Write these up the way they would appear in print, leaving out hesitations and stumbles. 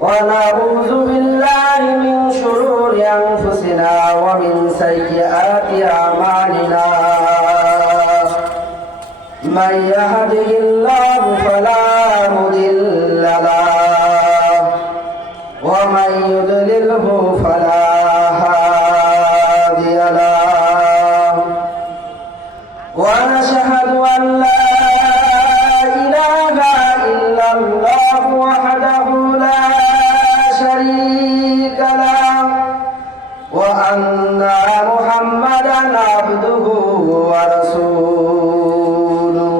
ونعوذ بالله من شرور أنفسنا ومن سيئات أعمالنا من يهده الله فلا مضل له ومن يضلله فلا هادي له ونشهد أن لا إله إلا الله وحده لا شريك له وأن محمدا عبده ورسوله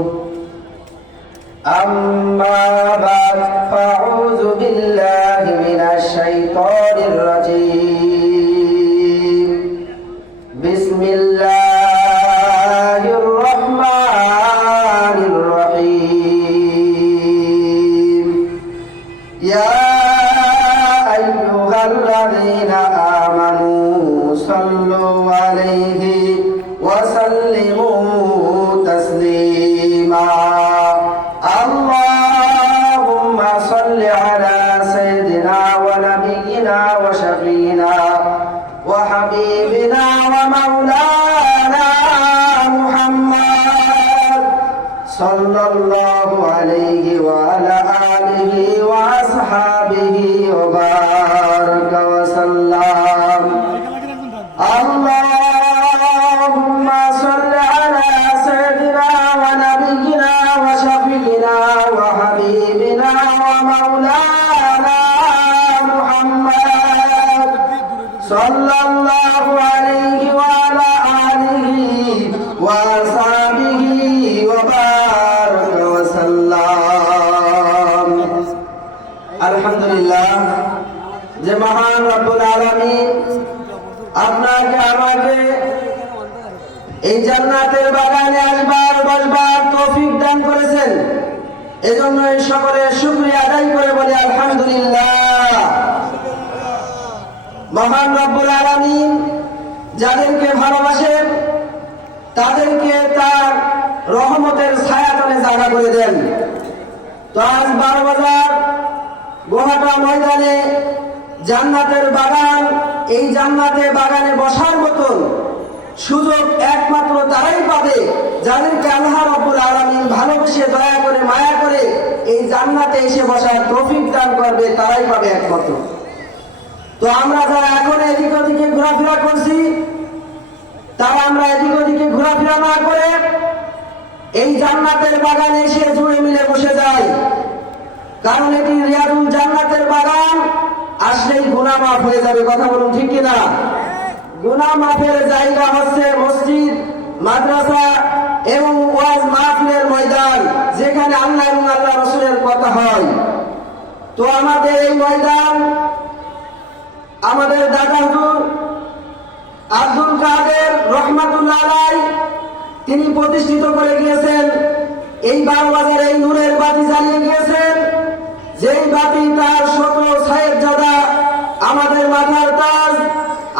أما بعد فأعوذ بالله من الشيطان الرجيم بسم الله الرحمن الرحيم يا أيها الذين آمنوا صلوا عليه وسلموا تسليما اللهم صل على سيدنا ونبينا وشفينا وحبيبنا ومولانا محمد صلى الله عليه وعلى آله وأصحابه وبارك وسلم اللهم صل على سيدنا ونبينا وشفينا وحبيبنا ومولانا محمد صلى الله عليه وعلى آله وأصحابه وبارك وسلم আলহামদুলিল্লাহ যে মহান রব্বুল আলামিন আপনাকে আমাকে এই জান্নাতের বাগানে আসবার বসবার তৌফিক দান করেছেন, এজন্য এই সকলের শুকরিয়া আদায় করে বলি আলহামদুলিল্লাহ। মহান রব্বুল আলামিন যাদেরকে ভালোবাসেন তাদেরকে তার রহমতের ছায়াতলে জায়গা করে দেন। তো আজ 12 বাজার গোহাটা ময়দানে জান্নাতের বাগান, এই জান্নাতের বাগানে বসার মতন সুযোগ একমাত্র তারাই পাবে যাদেরকে আল্লাহ রাব্বুল আলামিন ভালোবেসে দয়া করে মায়া করে এই জান্নাতে এসে বসার তৌফিক দান করবে, তারাই পাবে একমাত্র। তো আমরা যারা এখন এদিক ওদিকে ঘোরাফেরা করছি, তারা আমরা এদিক ওদিকে ঘোরাফেরা না করে এই জান্নাতের বাগানে এসে জুড়ে মিলে বসে যাই, কারণ এটি রিয়াদুল জান্নাতের বাগান। আসলেই গুনাহ মাফ হয়ে যাবে, কথা বলুন ঠিক কিনা? গুনাহ মাফের জায়গা হচ্ছে মসজিদ, মাদ্রাসা এবং ওয়াজ মাহফিলের ময়দান, যেখানে আল্লাহ এবং আল্লাহ রাসূলের কথা হয়। তো আমাদের এই ময়দান আমাদের দাদা হুজুর আব্দুল কাদের রহমাতুল্লাহ আলাইহি তিনি প্রতিষ্ঠিত করে গিয়েছেন। এই 12 বাজারে এই নূরের বাতি জ্বালিয়ে গিয়েছেন, যেই বাতি তার শত সাহেবজাদা আমাদের মাথার তাজ,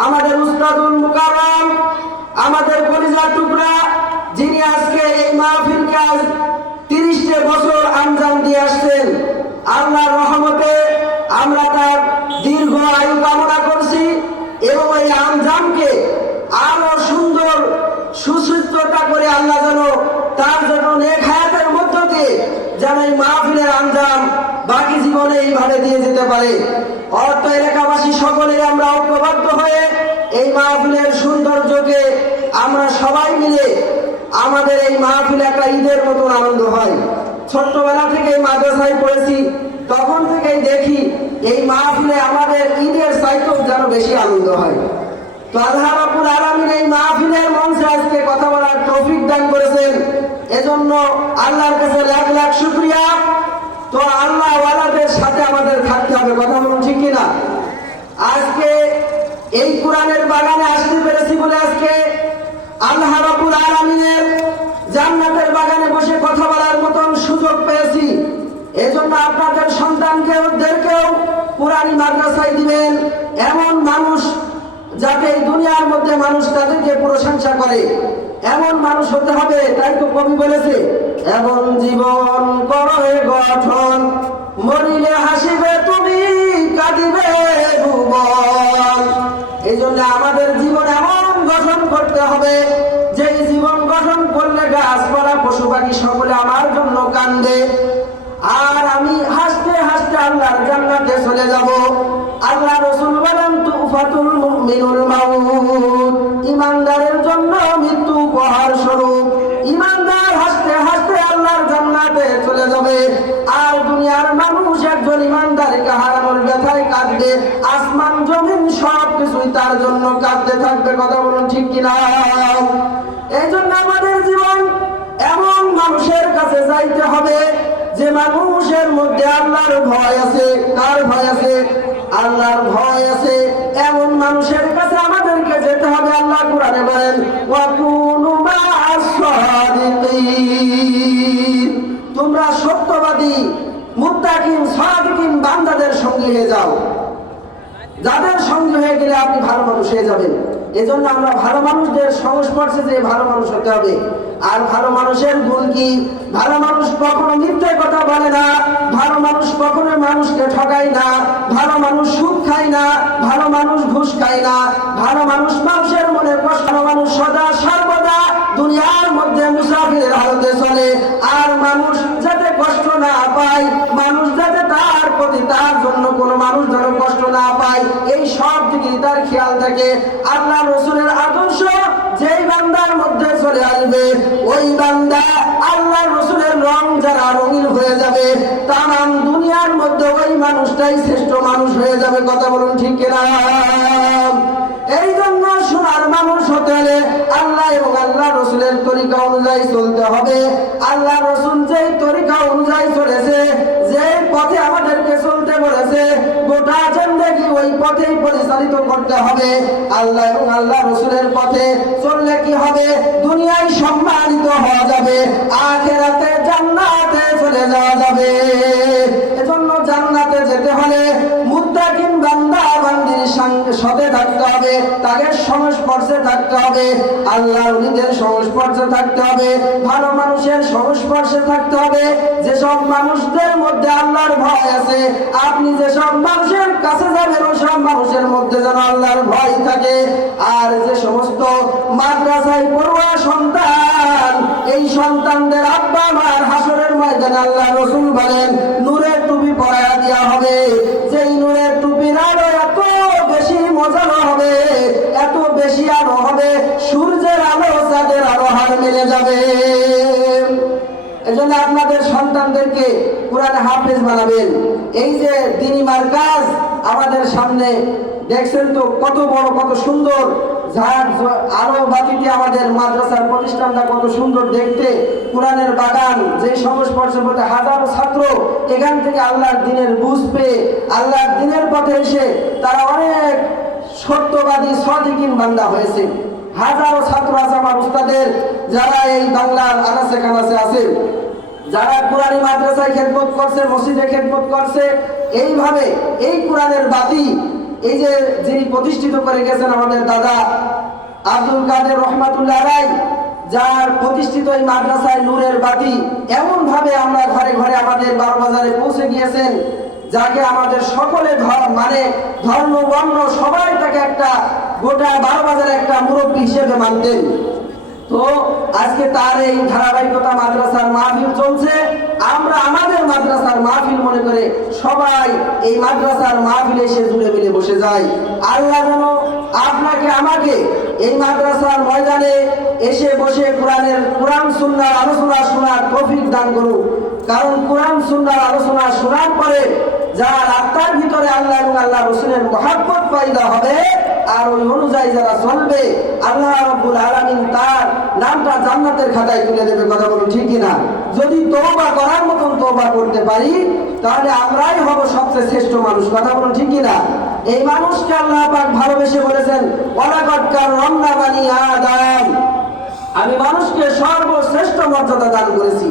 আমাদের উস্তাদুল মুকাররম, আমাদের কলিজার টুকরা, যিনি আজকে এই মাহফিলকে 30 বছর আঞ্জাম দিয়ে আসছেন। আল্লাহর রহমতে আমরা তার দীর্ঘ আয়ু কামনা করছি এবং এই আঞ্জামকে আরো সুন্দর সুসজ্জিততা করে আল্লাহ যেন তার জন্য নেক হায়াতের মধ্য দিয়ে যেন এই মাহফিলের আঞ্জাম বাকি জীবনে এইভাবে দিয়ে যেতে পারে। অর্থ এলাকাবাসী সকলে আমরা ঐক্যবদ্ধ হয়ে এই মাহফিলের সৌন্দর্যকে আমরা সবাই মিলে আমাদের এই মাহফিল একটা ঈদের মতন আনন্দ হয়। ছোট্টবেলা থেকে এই মাদ্রাসায় পড়েছি, তখন থেকেই দেখি এই মাহফিলে আমাদের ঈদের চাইতেও যেন বেশি আনন্দ হয়। তো আল্লাহ রাব্বুল আলামিন এই মাহফিলের মঞ্চে আজকে কথা বলার তৌফিক দান করেছেন, এজন্য আল্লাহর কাছে লাখ লাখ শুকরিয়া। তো আল্লাহ ওয়ালাদের সাথে আমাদের থাকতে হবে, কথা বলুন ঠিক কিনা? আজকে এই কোরআনের বাগানে আসতে পেরেছি বলে আজকে আল্লাহ রাব্বুল আলামিনের জান্নাতের বাগানে বসে কথা বলার মতন সুযোগ পেয়েছি। এজন্য আপনাদের সন্তানদেরকেও কোরআনী মাদ্রাসায় দিবেন, এমন মানুষ যাতে এই দুনিয়ার মধ্যে মানুষ তাদেরকে প্রশংসা করে, এমন মানুষ হতে হবে। তাই তো কবি বলেছে, এমন জীবন করে গঠন মরিলে হাসিবে তুমি, কাঁদিবে ভুবন। এই জন্য আমাদের জীবন এমন গঠন করতে হবে যে জীবন গঠন করলে গাছপালা পশু পাখি সকলে আমার জন্য কান্দে, আর আমি হাসতে হাসতে আল্লাহর জান্নাতে চলে যাব। আল্লাহ রাসূল বলেন তুফাতুল মুমিনুল মাউত, ঈমানদারের জন্য মৃত্যু উপহার স্বরূপ। ঈমানদার হাসতে হাসতে আল্লাহর জান্নাতে চলে যাবে, আর দুনিয়ার মানুষ একজন ঈমানদারকে হারানোর ব্যথায় কাঁদবে, আসমান জমিন সব কিছুই তার জন্য কাঁদতে থাকবে। কথা বলুন ঠিক কিনা? এই জন্য আমাদের জীবন এমন মানুষের কাছে যাইতে হবে যে মানুষের মধ্যে আল্লাহর ভয় আছে। কার ভয় আছে? আল্লাহর ভয় আছে। এমন মানুষের কাছে আমাদেরকে যেতে হবে। আল্লাহ কোরআনে বলেন ওয়াকুনু মা'আস সাদিকিন, তোমরা সত্যবাদী মুত্তাকিন সাদিকিন বান্দাদের সঙ্গী হয়ে যাও, যাদের সঙ্গে হয়ে গেলে আপনি ভালো মানুষ হয়ে যাবেন। এজন্য আমরা ভালো মানুষদের সংস্পর্শে যে ভালো মানুষ হতে হবে। আর ভালো মানুষের গুণ কি? ভালো মানুষ কখনো মিথ্যে কথা বলে না, ভালো মানুষ কখনো মানুষকে ঠকায় না, ভালো মানুষ সুদ খায় না, ভালো মানুষ ঘুষ খায় না, ভালো মানুষ মানুষের মনে কষ্ট, ভালো মানুষ সদা সর্বদা দুনিয়ার মধ্যে মুসাফিরের হালতে চলে। আর মানুষ যাতে কষ্ট না পায়, মানুষ যাতে তার প্রতি তার জন্য কোনো মানুষ যেন কষ্ট না পায়, এই সব দিকে তার খেয়াল থাকে। আল্লাহ রাসূলের আদর্শ যেই বান্দার মধ্যে চলে আসবে, ওই বান্দা আল্লাহ রাসূলের রং যারা রঙিন হয়ে যাবে, তামাম দুনিয়ার মধ্যে ওই মানুষটাই শ্রেষ্ঠ মানুষ হয়ে যাবে। কথা বলুন ঠিক কিনা? এই জন্য সোনার মানুষ হতে হলে আল্লাহ এবং আল্লাহ রাসূলের তরিকা অনুযায়ী চলতে হবে। আল্লাহ রাসূল যেই তরিকা অনুযায়ী চলেছে, যে পথে আমাদেরকে চলতে বলেছে, গোটা জিন্দেগি ওই পথেই পরিচালিত করতে হবে। আল্লাহ এবং আল্লাহ রাসূলের পথে চললে কি হবে? দুনিয়ায় সম্মানিত হওয়া যাবে, আখিরাতে জান্নাতে চলে যাওয়া যাবে। এজন্য জান্নাতে যেতে হলে মুত্তাকিন বান্দা বান্দির সাথে থাকতে হবে, তাদের সংস্পর্শে থাকতে হবে, আল্লাহর ওলিদের সংস্পর্শে থাকতে হবে, ভালো মানুষের সংস্পর্শে থাকতে হবে। যেসব মানুষদের মধ্যে আল্লাহর ভয় আছে, আপনি যেসব মানুষের কাছে যাবেন ওসব মানুষের মধ্যে যেন আল্লাহর ভয় থাকে। আর যে সমস্ত মাদ্রাসায় পড়ুয়া সন্তান, এই সন্তানদের আব্বা মার হাসরের ময়দানে আল্লাহ রাসূল বলেন নূরের টুপি পরায়া দেওয়া হবে। যেই নূরের টুপির আলো এত বেশি মজানো হবে, এত বেশি আলো হবে, সূর্যের আলো চাঁদের আলো হার মেলে যাবে। এজন্য আপনাদের সন্তানদেরকে কোরআনে হাফেজ বানাবেন। এই যে দ্বীনি মার্কাজ আমাদের সামনে দেখছেন তো, কত বড়, কত সুন্দর, আলো বাতিতে আমাদের মাদ্রাসার প্রতিষ্ঠানটা কত সুন্দর দেখতে। কোরআনের বাগান, যে সংস্পর্শে পথে হাজারো ছাত্র এখান থেকে আল্লাহর দ্বীনের বুঝ পেয়ে আল্লাহর দ্বীনের পথে এসে তারা অনেক সত্যবাদী সাদিকিন বান্দা হয়েছে। হাজারো ছাত্র আছে আমার উস্তাদের, যারা এই বাংলার আনাচে কানাচে আছে, যারা কোরআনী মাদ্রাসায় খেদমত করছে, মসজিদে খেদমত করছে। এইভাবে এই কোরআনের বাতি এই যে যিনি প্রতিষ্ঠিত করে গেছেন আমাদের দাদা আব্দুল কাদের রহমাতুল্লাহ আলাইহি, যার প্রতিষ্ঠিত এই মাদ্রাসায় নূরের বাতি এমন ভাবে আমরা ঘরে ঘরে আমাদের বারবাজারে পৌঁছে গিয়েছেন, যাকে আমাদের সকলে মানে ধর্ম বর্ণ সবাই তাকে একটা গোটা বারবাজারে একটা মুরব্বী হিসেবে মানতেন। তো আজকে তার এই ধারাবাহিকতা মাদ্রাসার মাহফিল চলছে। আমরা আমাদের মাদ্রাসার মাহফিল মনে করে সবাই এই মাদ্রাসার মাহফিলে এসে জুড়ে মিলে বসে যাই। আল্লাহ যেন আপনাকে আমাকে এই মাদ্রাসার ময়দানে এসে বসে কোরআন সুন্নাহর আলোচনা শোনার তৌফিক দান করুন। কারণ কোরআন সুন্নাহর আলোচনা শোনার পরে যার আত্মার ভিতরে আল্লাহ এবং আল্লাহ রাসূলের মহব্বত পয়দা হবে, আর ওই অনুযায়ী যারা চলবে, আল্লাহ রাব্বুল আলামিন তার নামটা জান্নাতের খাতায় তুলে দেবে। কথা বলুন ঠিক কিনা? যদি তওবা করার মতন তওবা করতে পারি, তাহলে আমরাই হব সবচেয়ে শ্রেষ্ঠ মানুষ। কথা বলুন ঠিক কিনা? এই মানুষকে আল্লাহ পাক ভালোবেসে বলেছেন ওয়ালাকাদ কাররামনা বানি আদম, আমি মানুষকে সর্বশ্রেষ্ঠ মর্যাদা দান করেছি।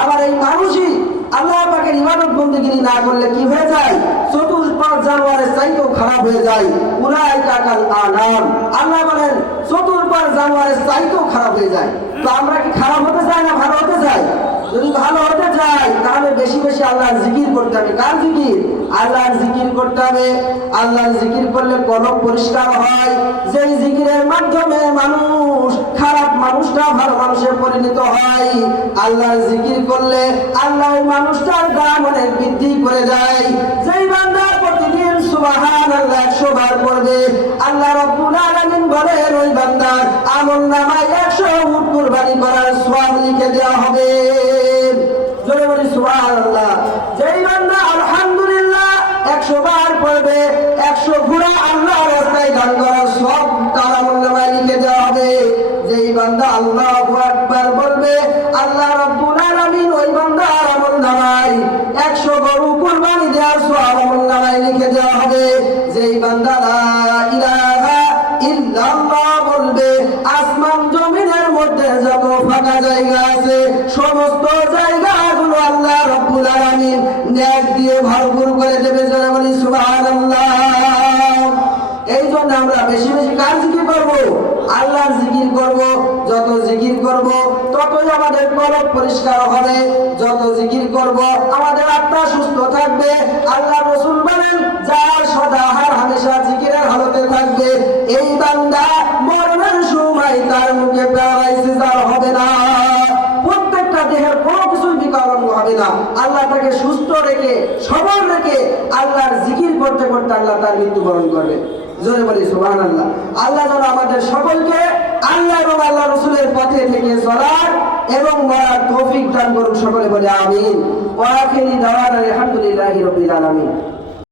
আবার এই মানুষই আল্লাহ পাকের ইবাদত বন্দেগী না করলে কি হয়ে যায়? চতুষ্পাদ জানোয়ারের চাইতেও খারাপ হয়ে যায়। উলাইকা কাল আনাম, আল্লাহ বলেন চতুষ্পাদ জানোয়ারের চাইতেও খারাপ হয়ে যায়। তো আমরা কি খারাপ হতে চাই না ভালো হতে চাই? যদি ভালো হতে চাই তাহলে বেশি বেশি আল্লাহর জিকির করতে হবে। কার জিকির? আল্লাহর জিকির করতে হবে। আল্লাহর জিকির করলে কলব পরিষ্কার হয়। যেই জিকিরের মাধ্যমে মানুষ খারাপ মানুষটা ভালো মানুষে পরিণত হয়। আল্লাহর জিকির করলে আল্লাহ মানুষটার দাম অনেক বৃদ্ধি করে দেয়। যেই বান্দা প্রতিদিন সুবহানাল্লাহ 100 বার পড়বে, আল্লাহ রাব্বুল আলামিন বলেন ওই বান্দার আমলনামায় 100 উট কুরবানি করার সওয়াব লিখে দেওয়া হবে। জোরে বলি সুবহানাল্লাহ। যেই বান্দা আলহামদুলিল্লাহ 100 বার পড়বে, 100 ঘোড়া আল্লাহর রাস্তায় দান করার সওয়াব তার আমলনামায় লিখে দেওয়া হবে। যেই বান্দা আল্লাহু আকবার বলবে, আল্লাহ রাব্বুল আলামিন ওই বান্দার আমলনামায় 100 গরু কুরবানি দেওয়ার সওয়াব আমলনামায় লিখে দেওয়া হবে। যেই বান্দা লা ইলাহা ইল্লাল্লাহ বলবে, আসমান জমিনের মধ্যে যত ফাঁকা জায়গা আছে সমস্ত জায়গাগুলো আল্লাহ রাব্বুল আলামিন নেক দিয়ে ভরপুর করে দেবে। যারা বলি সুবহানাল্লাহ। এই জন্য আমরা বেশি বেশি কার জিকির করব? আল্লাহর জিকির করব। যত জিকির করব ততই আমাদের কলব পরিষ্কার হবে। যত জিকির করব আমাদের আত্মা সুস্থ থাকবে। আল্লাহ রাসূল বলেন, যার সদা হামেশা জিকিরের হালতে থাকবে এই বান্দা মরণের সময় তার মুখে প্যারালাইসিস হবে না। প্রত্যেকটা দেহের কোনো কিছুই বিকলাঙ্গ হবে না। আল্লাহ তাকে সুস্থ রেখে সবল রেখে আল্লাহর জিকির করতে করতে আল্লাহ তার মৃত্যুবরণ করবে। জোরে বলি সুবহানাল্লাহ। আল্লাহ যেন আমাদের সকলকে আল্লাহ এবং আল্লাহ রাসূলের পথে থেকে চলার এবং মরার তৌফিক দান করুন। সকলে বলে আমিন। ওয়া আখিরি দাওয়ানা আলহামদুলিল্লাহি রাব্বিল আলামিন।